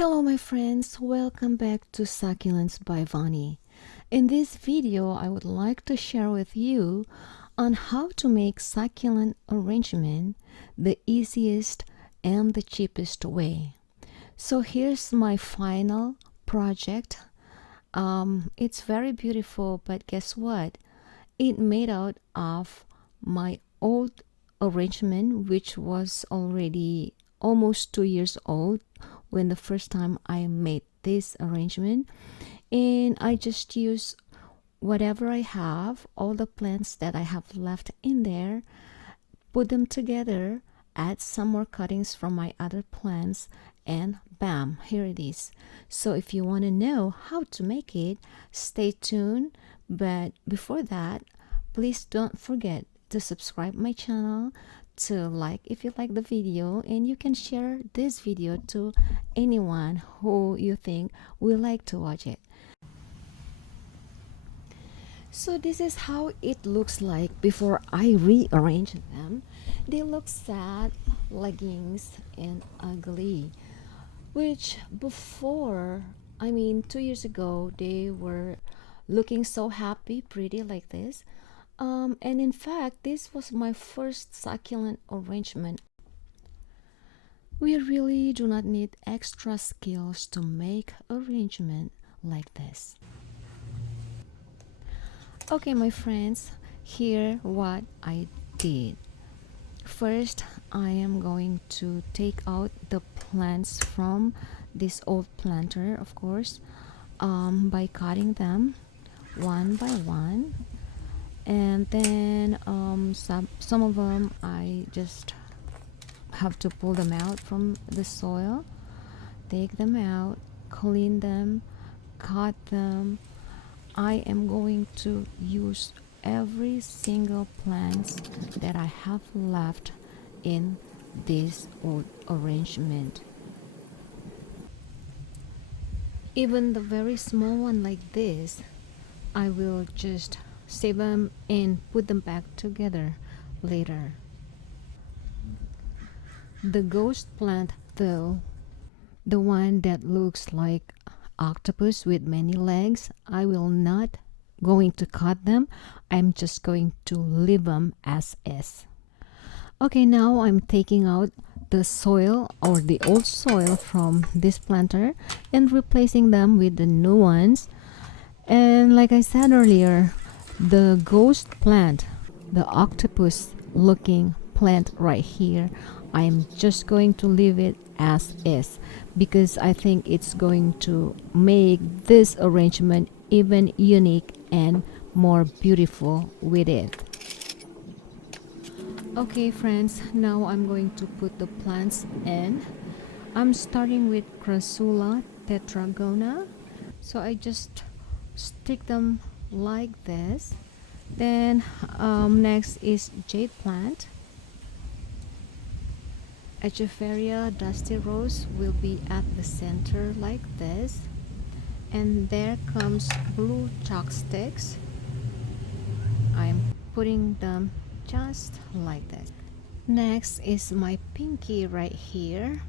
Hello my friends, welcome back to Succulents by Vonny. In this video, I would like to share with you on how to make succulent arrangement the easiest and the cheapest way. So here's my final project. It's very beautiful, but guess what? It made out of my old arrangement, which was already almost 2 years old when the first time I made this arrangement, and I just use whatever I have, all the plants that I have left in there, put them together, add some more cuttings from my other plants, and bam, here it is. So if you want to know how to make it, stay tuned. But before that, please don't forget to subscribe my channel, to like if you like the video, and you can share this video to anyone who you think will like to watch it. So this is how it looks like before I rearrange them. They look sad, leggings, and ugly, which before, 2 years ago, they were looking so happy, pretty like this. And in fact, this was my first succulent arrangement. We really do not need extra skills to make arrangement like this. Okay, my friends, here what I did. First, I am going to take out the plants from this old planter, of course, by cutting them one by one. And then some of them I just have to pull them out from the soil, take them out, clean them, cut them. I am going to use every single plants that I have left in this old arrangement. Even the very small one like this, I will just save them and put them back together later. The ghost plant though, the one that looks like octopus with many legs, I will not going to cut them. I'm just going to leave them as is. Okay, now I'm taking out the soil or the old soil from this planter and replacing them with the new ones. And like I said earlier, the ghost plant, the octopus looking plant right here, I'm just going to leave it as is because I think it's going to make this arrangement even unique and more beautiful with it. Okay friends, now I'm going to put the plants in. I'm starting with Crassula tetragona, so I just stick them like this. Then next is jade plant. Echeveria dusty rose will be at the center like this, and there comes blue chalk sticks. I'm putting them just like this. Next is my pinky right here.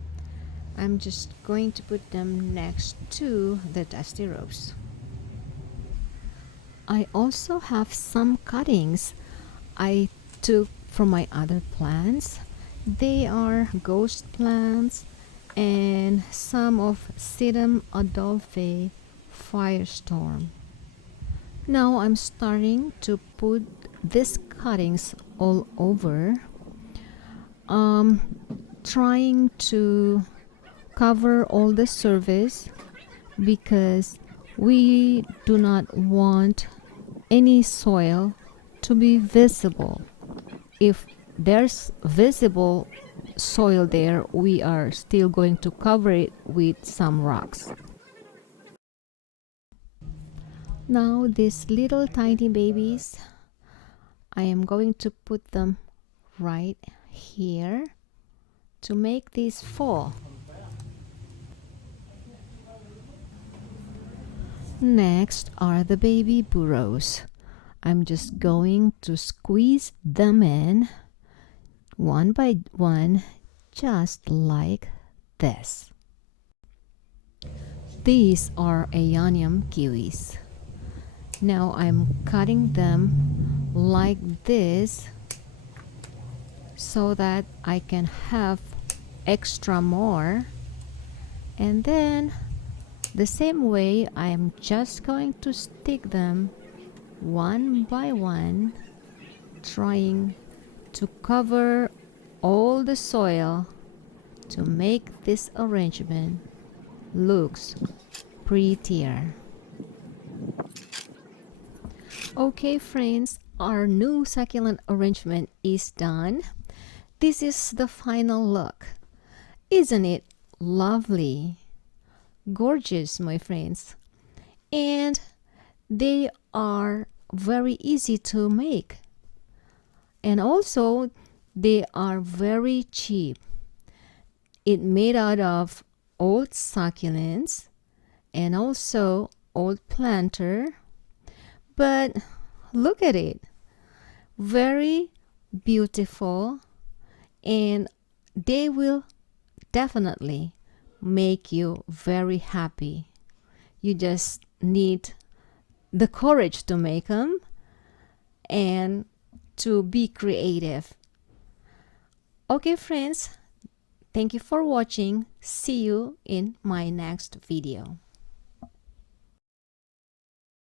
I'm just going to put them next to the dusty rose. I also have some cuttings I took from my other plants. They are ghost plants and some of Sedum Adolphi Firestorm. Now I'm starting to put these cuttings all over, trying to cover all the surface because we do not want any soil to be visible. If there's visible soil there, we are still going to cover it with some rocks. Now these little tiny babies, I am going to put them right here to make this fall. Next are the baby burrows. I'm just going to squeeze them in one by one, just like this. These are Aeonium kiwis. Now I'm cutting them like this so that I can have extra more, and then the same way I'm just going to stick them one by one, trying to cover all the soil to make this arrangement looks prettier. Okay friends, our new succulent arrangement is done. This is the final look. Isn't it lovely? Gorgeous, my friends. And they are very easy to make. And also, they are very cheap. It made out of old succulents and also old planter. But look at it. Very beautiful, and they will definitely make you very happy. You just need the courage to make them and to be creative. Okay friends, thank you for watching. See you in my next video.